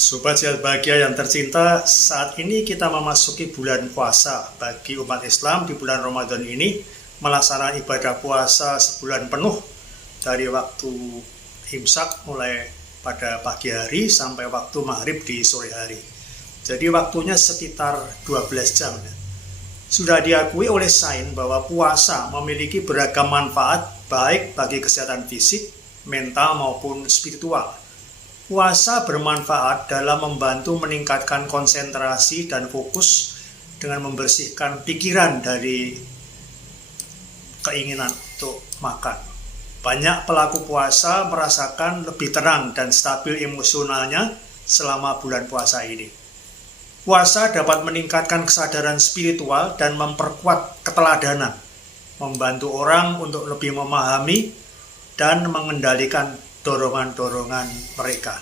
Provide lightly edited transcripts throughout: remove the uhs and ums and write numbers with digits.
Sobat Sehat Bahagia yang tercinta, saat ini kita memasuki bulan puasa. Bagi umat Islam di bulan Ramadan ini melaksanakan ibadah puasa sebulan penuh dari waktu imsak mulai pada pagi hari sampai waktu maghrib di sore hari. Jadi waktunya sekitar 12 jam. Sudah diakui oleh sains bahwa puasa memiliki beragam manfaat baik bagi kesehatan fisik, mental maupun spiritual. Puasa bermanfaat dalam membantu meningkatkan konsentrasi dan fokus dengan membersihkan pikiran dari keinginan untuk makan. Banyak pelaku puasa merasakan lebih tenang dan stabil emosionalnya selama bulan puasa ini. Puasa dapat meningkatkan kesadaran spiritual dan memperkuat keteladanan, membantu orang untuk lebih memahami dan mengendalikan dorongan-dorongan mereka.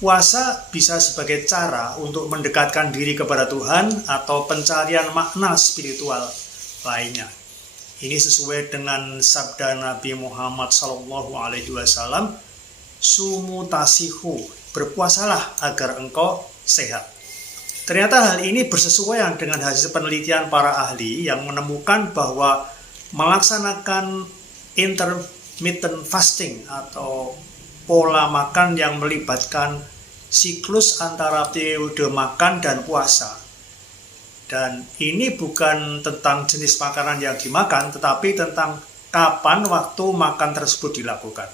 Puasa bisa sebagai cara untuk mendekatkan diri kepada Tuhan atau pencarian makna spiritual lainnya. Ini sesuai dengan sabda Nabi Muhammad SAW, "Sumu tasihu", berpuasalah agar engkau sehat. Ternyata hal ini bersesuaian dengan hasil penelitian para ahli yang menemukan bahwa melaksanakan intermittent fasting atau pola makan yang melibatkan siklus antara periode makan dan puasa. Dan ini bukan tentang jenis makanan yang dimakan, tetapi tentang kapan waktu makan tersebut dilakukan.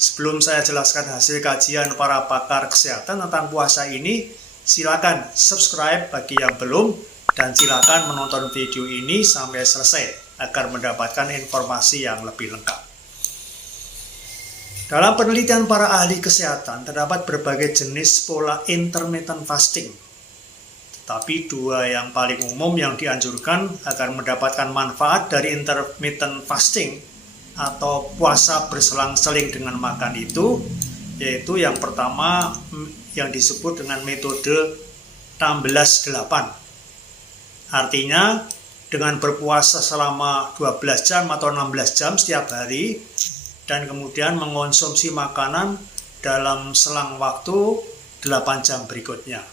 Sebelum saya jelaskan hasil kajian para pakar kesehatan tentang puasa ini, silakan subscribe bagi yang belum, dan silakan menonton video ini sampai selesai agar mendapatkan informasi yang lebih lengkap. Dalam penelitian para ahli kesehatan, terdapat berbagai jenis pola intermittent fasting. Tetapi dua yang paling umum yang dianjurkan agar mendapatkan manfaat dari intermittent fasting atau puasa berselang-seling dengan makan itu, yaitu yang pertama yang disebut dengan metode 16-8. Artinya, dengan berpuasa selama 12 jam atau 16 jam setiap hari, dan kemudian mengonsumsi makanan dalam selang waktu 8 jam berikutnya.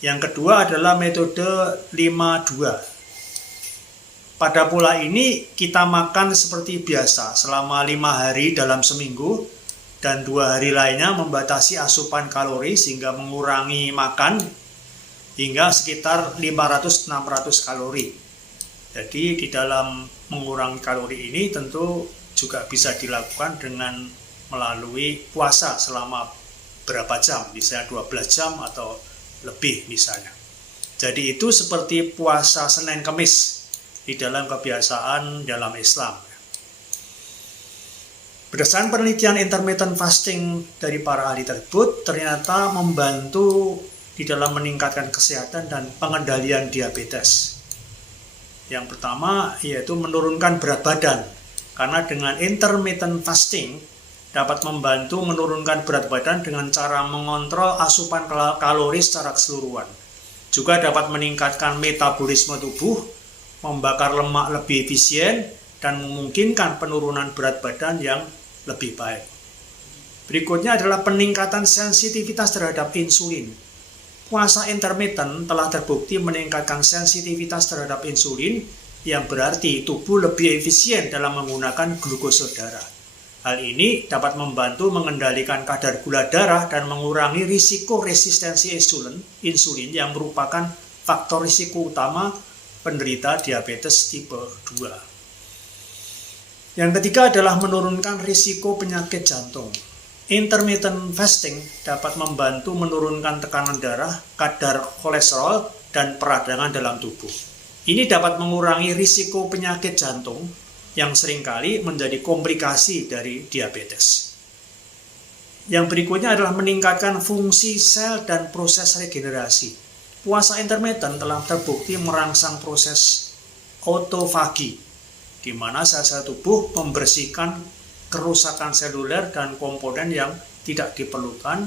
Yang kedua adalah metode 5-2. Pada pola ini kita makan seperti biasa selama 5 hari dalam seminggu, dan 2 hari lainnya membatasi asupan kalori sehingga mengurangi makan hingga sekitar 500-600 kalori. Jadi di dalam mengurangi kalori ini tentu juga bisa dilakukan dengan melalui puasa selama berapa jam, misalnya 12 jam atau lebih misalnya. Jadi itu seperti puasa Senin Kamis di dalam kebiasaan dalam Islam. Berdasarkan penelitian intermittent fasting dari para ahli tersebut, ternyata membantu di dalam meningkatkan kesehatan dan pengendalian diabetes. Yang pertama yaitu menurunkan berat badan. Karena dengan intermittent fasting dapat membantu menurunkan berat badan dengan cara mengontrol asupan kalori secara keseluruhan. Juga dapat meningkatkan metabolisme tubuh, membakar lemak lebih efisien, dan memungkinkan penurunan berat badan yang lebih baik. Berikutnya adalah peningkatan sensitivitas terhadap insulin. Puasa intermittent telah terbukti meningkatkan sensitivitas terhadap insulin, yang berarti tubuh lebih efisien dalam menggunakan glukosa darah. Hal ini dapat membantu mengendalikan kadar gula darah dan mengurangi risiko resistensi insulin yang merupakan faktor risiko utama penderita diabetes tipe 2. Yang ketiga adalah menurunkan risiko penyakit jantung. Intermittent fasting dapat membantu menurunkan tekanan darah, kadar kolesterol, dan peradangan dalam tubuh. Ini dapat mengurangi risiko penyakit jantung yang seringkali menjadi komplikasi dari diabetes. Yang berikutnya adalah meningkatkan fungsi sel dan proses regenerasi. Puasa intermittent telah terbukti merangsang proses autofagi, di mana sel-sel tubuh membersihkan kerusakan seluler dan komponen yang tidak diperlukan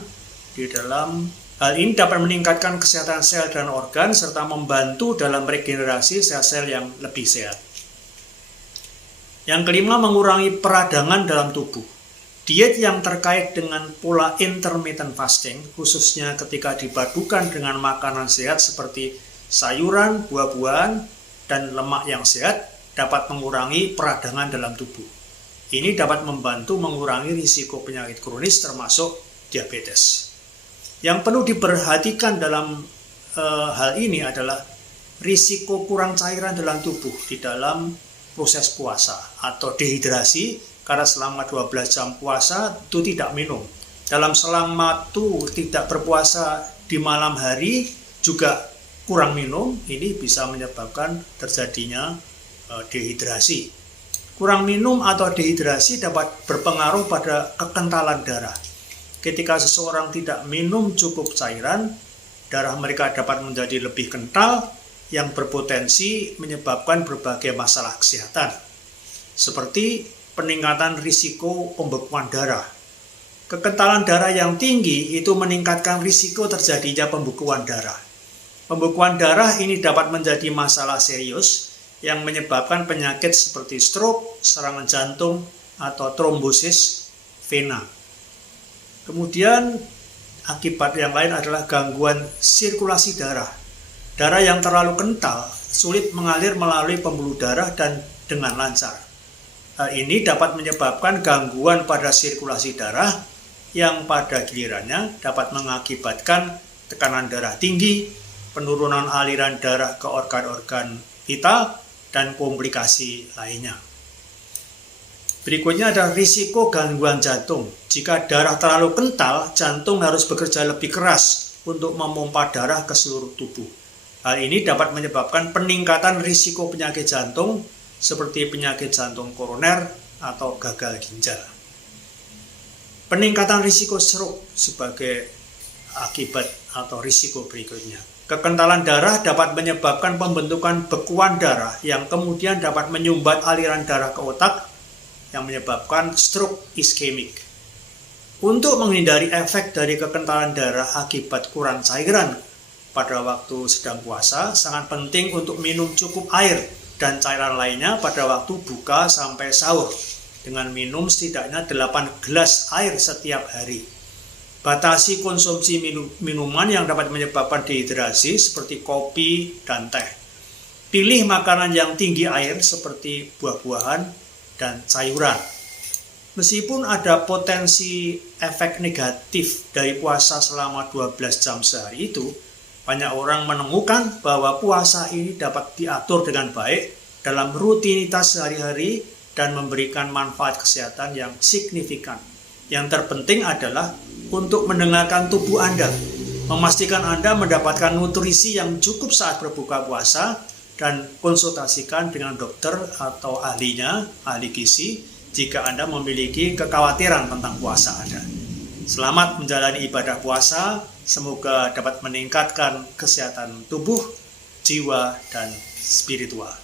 di dalam. Hal ini dapat meningkatkan kesehatan sel dan organ serta membantu dalam regenerasi sel-sel yang lebih sehat. Yang kelima, mengurangi peradangan dalam tubuh. Diet yang terkait dengan pola intermittent fasting, khususnya ketika dipadukan dengan makanan sehat seperti sayuran, buah-buahan, dan lemak yang sehat, dapat mengurangi peradangan dalam tubuh. Ini dapat membantu mengurangi risiko penyakit kronis termasuk diabetes. Yang perlu diperhatikan dalam hal ini adalah risiko kurang cairan dalam tubuh di dalam proses puasa atau dehidrasi, karena selama 12 jam puasa itu tidak minum. Dalam selang waktu tidak berpuasa di malam hari juga kurang minum, ini bisa menyebabkan terjadinya dehidrasi. Kurang minum atau dehidrasi dapat berpengaruh pada kekentalan darah. Ketika seseorang tidak minum cukup cairan, darah mereka dapat menjadi lebih kental yang berpotensi menyebabkan berbagai masalah kesehatan, seperti peningkatan risiko pembekuan darah. Kekentalan darah yang tinggi itu meningkatkan risiko terjadinya pembekuan darah. Pembekuan darah ini dapat menjadi masalah serius yang menyebabkan penyakit seperti stroke, serangan jantung, atau trombosis vena. Kemudian akibat yang lain adalah gangguan sirkulasi darah. Darah yang terlalu kental sulit mengalir melalui pembuluh darah dan dengan lancar. Hal ini dapat menyebabkan gangguan pada sirkulasi darah yang pada gilirannya dapat mengakibatkan tekanan darah tinggi, penurunan aliran darah ke organ-organ vital, dan komplikasi lainnya. Berikutnya ada risiko gangguan jantung. Jika darah terlalu kental, jantung harus bekerja lebih keras untuk memompa darah ke seluruh tubuh. Hal ini dapat menyebabkan peningkatan risiko penyakit jantung seperti penyakit jantung koroner atau gagal ginjal. Peningkatan risiko stroke sebagai akibat atau risiko berikutnya. Kekentalan darah dapat menyebabkan pembentukan bekuan darah yang kemudian dapat menyumbat aliran darah ke otak yang menyebabkan stroke iskemik. Untuk menghindari efek dari kekentalan darah akibat kurang cairan pada waktu sedang puasa, sangat penting untuk minum cukup air dan cairan lainnya pada waktu buka sampai sahur dengan minum setidaknya 8 gelas air setiap hari. Batasi konsumsi minuman yang dapat menyebabkan dehidrasi seperti kopi dan teh. Pilih makanan yang tinggi air seperti buah-buahan dan sayuran. Meskipun ada potensi efek negatif dari puasa selama 12 jam sehari itu, banyak orang menemukan bahwa puasa ini dapat diatur dengan baik dalam rutinitas sehari-hari dan memberikan manfaat kesehatan yang signifikan. Yang terpenting adalah untuk mendengarkan tubuh Anda, memastikan Anda mendapatkan nutrisi yang cukup saat berbuka puasa, dan konsultasikan dengan dokter atau ahlinya, ahli gizi, jika Anda memiliki kekhawatiran tentang puasa Anda. Selamat menjalani ibadah puasa. Semoga dapat meningkatkan kesehatan tubuh, jiwa, dan spiritual.